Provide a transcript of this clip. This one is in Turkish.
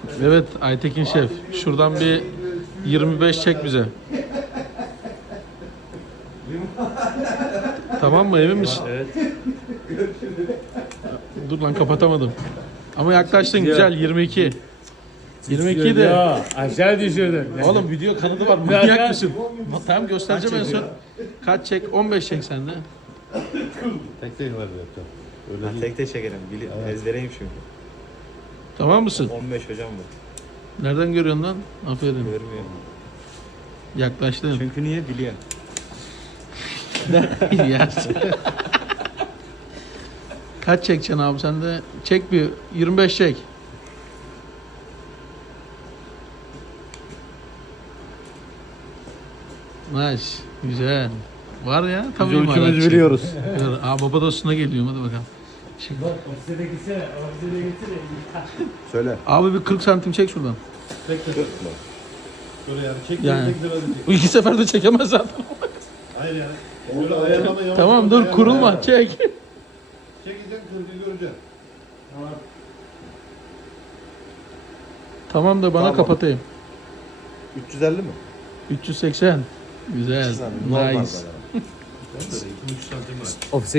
Evet Aytekin Şef. Şuradan bir 25 çek bize. Tamam mı, emin misin? Evet. Dur lan, kapatamadım. Ama yaklaştın, güzel 22. 22 de. Ya aşağı düşürdün. Oğlum video kanadı var. Manyak mısın? Tamam, göstereceğim en son. Kaç çek? 15 çek sende. Tek tek var yapacağım. Öyle Ha, değil. tek tek çekelim. Ezbereyim çünkü. Tamam mısın? 15 hocam bu. Nereden görüyorsun lan? Aferin. Görmüyor. Yaklaştın. Çünkü niye biliyor. Yersin. Kaç çekeceksin abi sen de? Çek bir 25 çek. Nice. Güzel. Var ya tam Biz imalatçı. ölçümüzü biliyoruz. Aa, baba dostuna geliyorum, hadi bakalım. Şimdi, Ofise de gitsene. Ofise de gitsene. Söyle. abi bir 40 santim çek şuradan. Tek tek. Böyle yani çek Yani. tek tek Bu iki seferde çekemez zaten. Hayır yani. Böyle ayarlama yavaş. Tamam dur, kurulma, çek. Çekeceksin kırgı göreceksin. Tamam da bana Tamam. kapatayım. 350 mi? 380. Güzel. Normal Nice. bayağı. Ofise